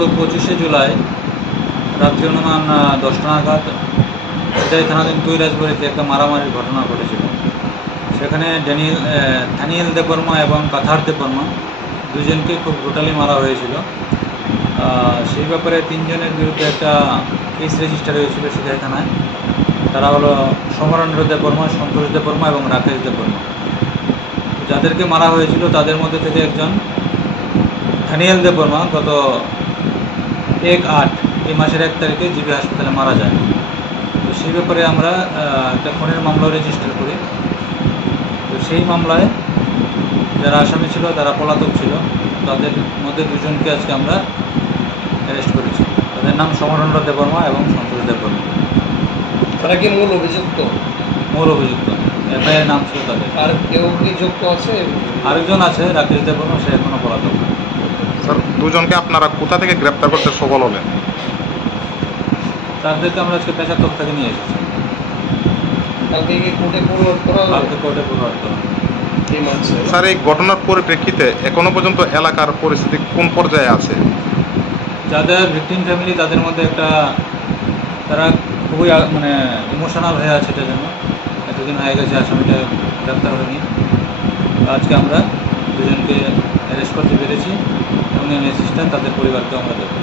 গত 25শে জুলাই রাত্রি অনুমান 10টা নাগাদ এটাই থানাধীন কৈলাসবাড়িতে একটা মারামারির ঘটনা ঘটেছিল। সেখানে দানিয়েল দেববর্মা এবং কাথার দেববর্মা দুজনকে খুব ব্রুটালি মারা হয়েছিল। সেই ব্যাপারে 3 জনের বিরুদ্ধে একটা কেস রেজিস্টার হয়েছিল সিধাই থানায়। তারা হলো সমরেন্দ্র দেববর্মা, সন্তোষ দেববর্মা এবং রাকেশ দেববর্মা। যাদেরকে মারা হয়েছিল তাদের মধ্যে থেকে একজন দানিয়েল দেববর্মা গত 1/8 এই মাসের 1 তারিখে জিবি হাসপাতালে মারা যায়। তো সেই ব্যাপারে আমরা একটা খুনের মামলা রেজিস্টার করি। তো সেই মামলায় যারা আসামি ছিল তারা পলাতক ছিল। তাদের মধ্যে 2 জনকে আজকে আমরা অ্যারেস্ট করেছি। তাদের নাম সমরেন্দ্র দেববর্মা এবং সন্তোষ দেববর্মা। তারা কি মূল অভিযুক্ত? মূল অভিযুক্ত, এফআইআর নাম ছিল তাদের। আর কেউ কি যুক্ত আছে? আরেকজন আছে রাকেশ দেববর্মা, সে এখনও পলাতক। স্যার, 2 জনকে আপনারা কোথা থেকে গ্রেপ্তার করতে সফল হলেন? তাদেরকে আমরা আজকে পেশাতক থেকে নিয়ে এসেছি। কালকে কি কোর্টে ফরওয়ার্ড করা হবে? কালকে কোর্টে ফরওয়ার্ড করা হবে। এই মাসে স্যার, এই ঘটনার পরিপ্রেক্ষিতে এখনো পর্যন্ত এলাকার পরিস্থিতি কোন পর্যায়ে আছে? যাদের ভিকটিম ফ্যামিলি তাদের মধ্যে একটা তারা খুবই ইমোশনাল হয়ে আছে। এটার জন্য এতদিন হয়ে গেছে আসামিটা গ্রেপ্তার হয়নি। আজকে আমরা 2 জনকে অ্যারেস্ট করতে পেরেছি এবং এই মেসেজটা তাদের পরিবারকে আমরা দেবো।